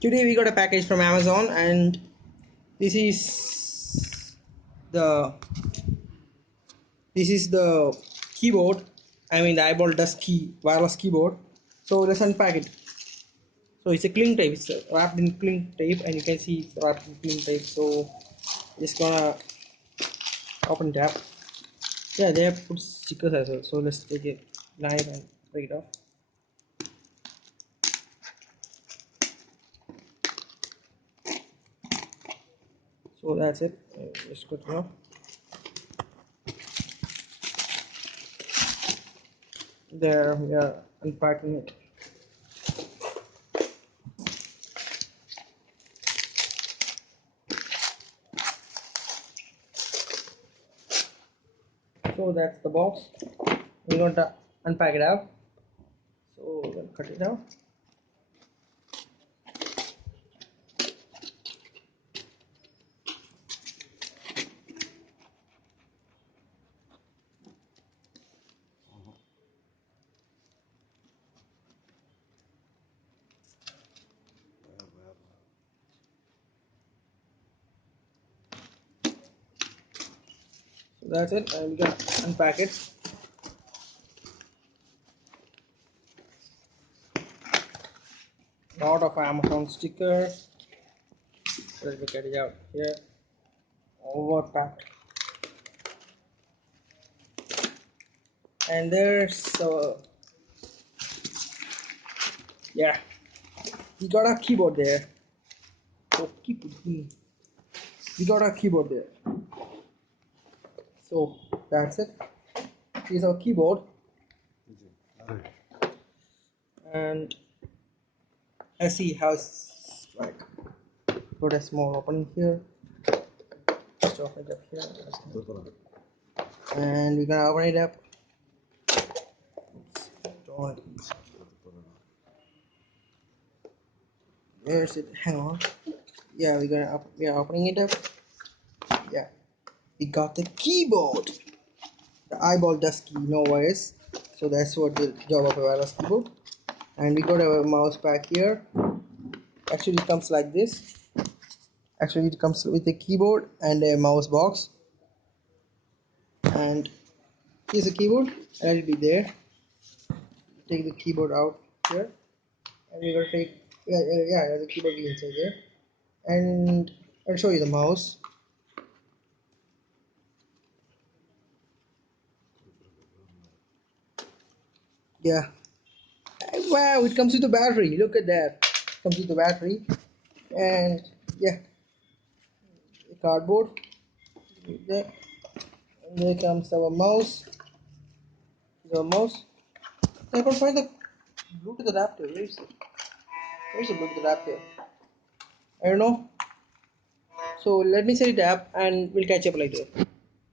Today we got a package from Amazon, and this is the keyboard. I mean the IBall Dusky wireless keyboard. So let's unpack it. So it's a cling tape. It's wrapped in cling tape, and you can see it's wrapped in cling tape. So just gonna open it up. Yeah, they have put stickers as well. So let's take a knife and break it off. So that's it. Just cut it off. There we are unpacking it. So that's the box. We're going to unpack it out. So we're going to cut it out. So that's it, and we're going to unpack it. Lot of Amazon stickers. Let me get it out here. Overpacked. And there's yeah, we got a keyboard there. So keep it clean. We got a keyboard there. So that's it. Here's our keyboard. And let's see how it's like. Put a small opening here. Just open it up here. And we're gonna open it up. Don't. Where's it? Hang on. Yeah, we are opening it up. Yeah, we got the keyboard. The IBall Dusky no wires. So that's what the job of a wireless keyboard. And we got our mouse back here. Actually, it comes like this. Actually, it comes with a keyboard and a mouse box. And here's a keyboard, and it'll be there. Take the keyboard out here, and we're gonna take the keyboard is inside there. And I'll show you the mouse. Yeah. Wow, it comes with a battery. Look at that. It comes with a battery, and yeah, the cardboard. There. And there comes our mouse. The mouse. I can find the Bluetooth adapter. Where is it? Where's the Bluetooth adapter? I don't know. So let me set it up, and we'll catch up later.